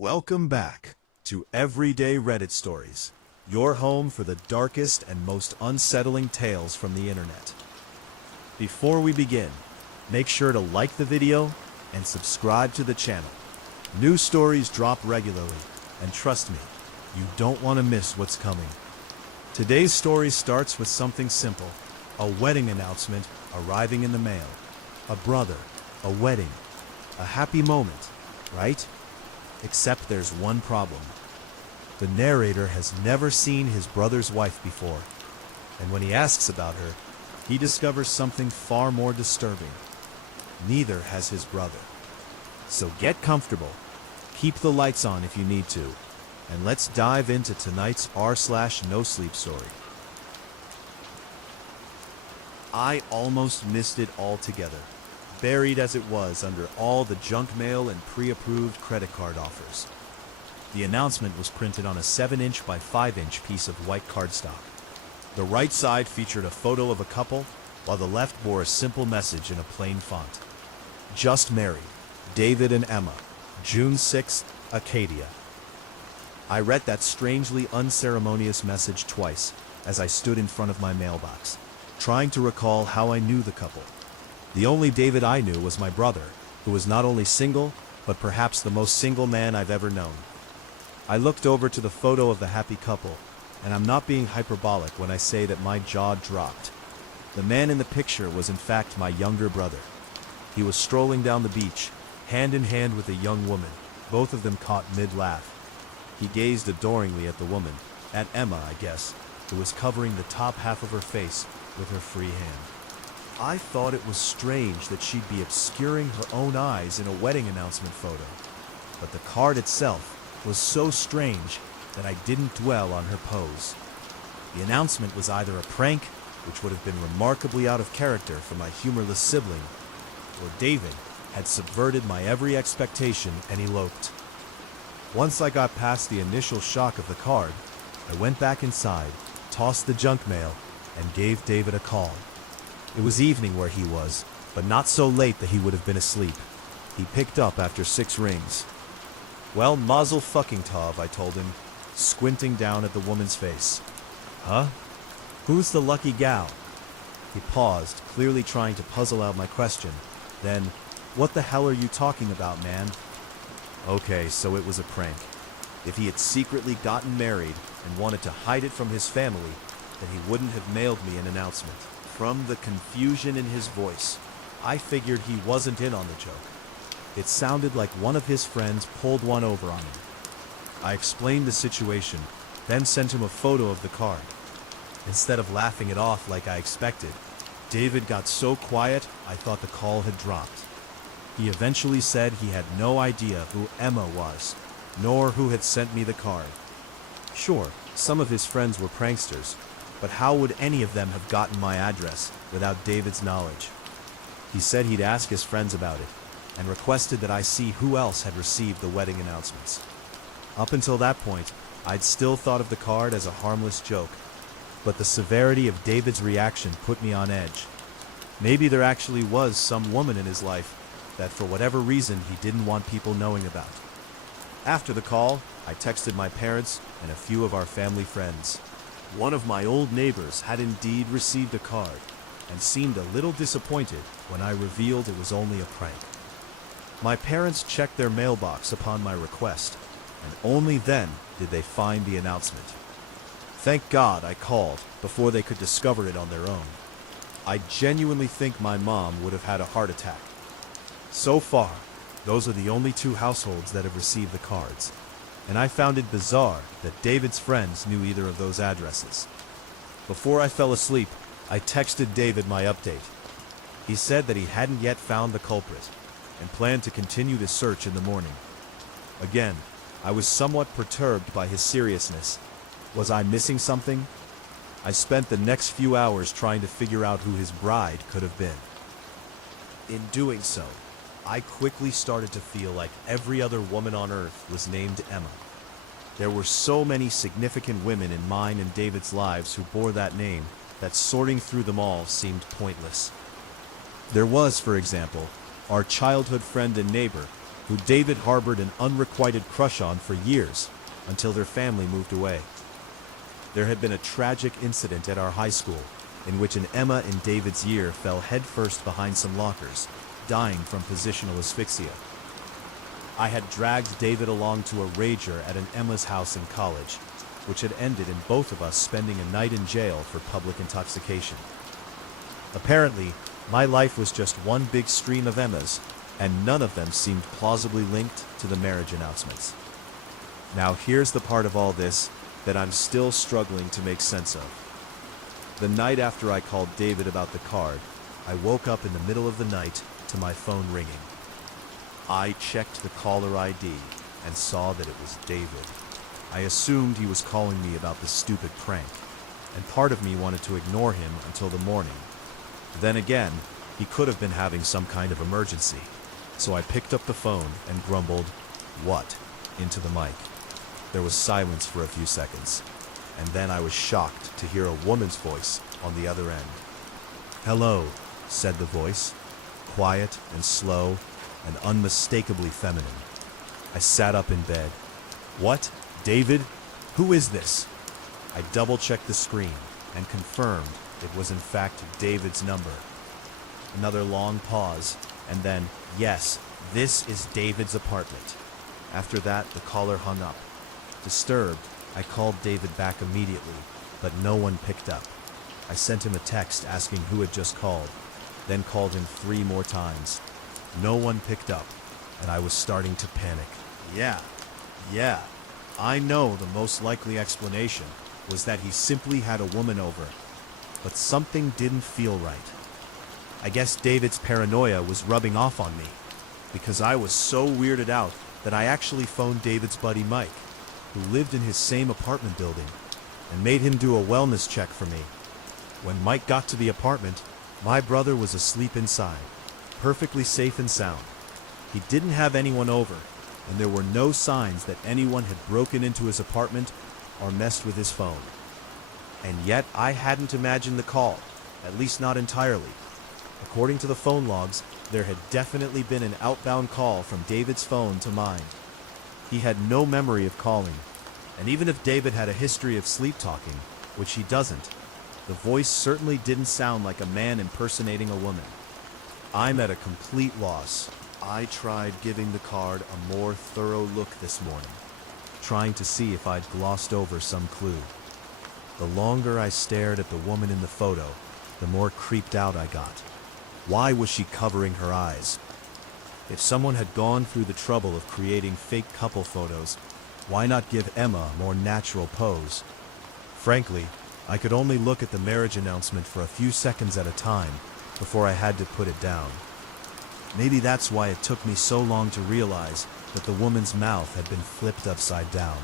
Welcome back to Everyday Reddit Stories, your home for the darkest and most unsettling tales from the internet. Before we begin, make sure to like the video and subscribe to the channel. New stories drop regularly, and trust me, you don't want to miss what's coming. Today's story starts with something simple, a wedding announcement arriving in the mail. A brother, a wedding, a happy moment, right? Except there's one problem. The narrator has never seen his brother's wife before, and when he asks about her, he discovers something far more disturbing. Neither has his brother. So get comfortable, keep the lights on if you need to, and let's dive into tonight's r/NoSleep story. I almost missed it altogether, buried as it was under all the junk mail and pre-approved credit card offers. The announcement was printed on a 7-inch by 5-inch piece of white cardstock. The right side featured a photo of a couple, while the left bore a simple message in a plain font. Just married, David and Emma, June 6th, Acadia. I read that strangely unceremonious message twice as I stood in front of my mailbox, trying to recall how I knew the couple. The only David I knew was my brother, who was not only single, but perhaps the most single man I've ever known. I looked over to the photo of the happy couple, and I'm not being hyperbolic when I say that my jaw dropped. The man in the picture was in fact my younger brother. He was strolling down the beach, hand in hand with a young woman, both of them caught mid-laugh. He gazed adoringly at the woman, at Emma, I guess, who was covering the top half of her face with her free hand. I thought it was strange that she'd be obscuring her own eyes in a wedding announcement photo, but the card itself was so strange that I didn't dwell on her pose. The announcement was either a prank, which would have been remarkably out of character for my humorless sibling, or David had subverted my every expectation and eloped. Once I got past the initial shock of the card, I went back inside, tossed the junk mail, and gave David a call. It was evening where he was, but not so late that he would have been asleep. He picked up after 6 rings. Well, mazel fucking tov, I told him, squinting down at the woman's face. Huh? Who's the lucky gal? He paused, clearly trying to puzzle out my question. Then, what the hell are you talking about, man? Okay, so it was a prank. If he had secretly gotten married and wanted to hide it from his family, then he wouldn't have mailed me an announcement. From the confusion in his voice, I figured he wasn't in on the joke. It sounded like one of his friends pulled one over on him. I explained the situation, then sent him a photo of the card. Instead of laughing it off like I expected, David got so quiet I thought the call had dropped. He eventually said he had no idea who Emma was, nor who had sent me the card. Sure, some of his friends were pranksters, but how would any of them have gotten my address without David's knowledge? He said he'd ask his friends about it, and requested that I see who else had received the wedding announcements. Up until that point, I'd still thought of the card as a harmless joke, but the severity of David's reaction put me on edge. Maybe there actually was some woman in his life that for whatever reason he didn't want people knowing about. After the call, I texted my parents and a few of our family friends. One of my old neighbors had indeed received a card, and seemed a little disappointed when I revealed it was only a prank. My parents checked their mailbox upon my request, and only then did they find the announcement. Thank God I called before they could discover it on their own. I genuinely think my mom would have had a heart attack. So far, those are the only 2 households that have received the cards, and I found it bizarre that David's friends knew either of those addresses. Before I fell asleep, I texted David my update. He said that he hadn't yet found the culprit, and planned to continue the search in the morning. Again, I was somewhat perturbed by his seriousness. Was I missing something? I spent the next few hours trying to figure out who his bride could have been. In doing so, I quickly started to feel like every other woman on earth was named Emma. There were so many significant women in mine and David's lives who bore that name that sorting through them all seemed pointless. There was, for example, our childhood friend and neighbor, who David harbored an unrequited crush on for years, until their family moved away. There had been a tragic incident at our high school, in which an Emma in David's year fell headfirst behind some lockers, dying from positional asphyxia. I had dragged David along to a rager at an Emma's house in college, which had ended in both of us spending a night in jail for public intoxication. Apparently, my life was just one big stream of Emmas, and none of them seemed plausibly linked to the marriage announcements. Now here's the part of all this that I'm still struggling to make sense of. The night after I called David about the card, I woke up in the middle of the night to my phone ringing. I checked the caller ID and saw that it was David. I assumed he was calling me about the stupid prank, and part of me wanted to ignore him until the morning. Then again, he could have been having some kind of emergency. So I picked up the phone and grumbled, "What?" into the mic. There was silence for a few seconds, and then I was shocked to hear a woman's voice on the other end. "Hello," said the voice, quiet and slow and unmistakably feminine. I sat up in bed. "What? David? Who is this?" I double-checked the screen and confirmed it was in fact David's number. Another long pause, and then, "Yes, this is David's apartment." After that, the caller hung up. Disturbed, I called David back immediately, but no one picked up. I sent him a text asking who had just called, then called him 3 more times. No one picked up, and I was starting to panic. Yeah, I know the most likely explanation was that he simply had a woman over, but something didn't feel right. I guess David's paranoia was rubbing off on me, because I was so weirded out that I actually phoned David's buddy Mike, who lived in his same apartment building, and made him do a wellness check for me. When Mike got to the apartment, my brother was asleep inside, perfectly safe and sound. He didn't have anyone over, and there were no signs that anyone had broken into his apartment or messed with his phone. And yet I hadn't imagined the call, at least not entirely. According to the phone logs, there had definitely been an outbound call from David's phone to mine. He had no memory of calling, and even if David had a history of sleep talking, which he doesn't, the voice certainly didn't sound like a man impersonating a woman. I'm at a complete loss. I tried giving the card a more thorough look this morning, trying to see if I'd glossed over some clue. The longer I stared at the woman in the photo, the more creeped out I got. Why was she covering her eyes? If someone had gone through the trouble of creating fake couple photos, why not give Emma a more natural pose? Frankly, I could only look at the marriage announcement for a few seconds at a time before I had to put it down. Maybe that's why it took me so long to realize that the woman's mouth had been flipped upside down.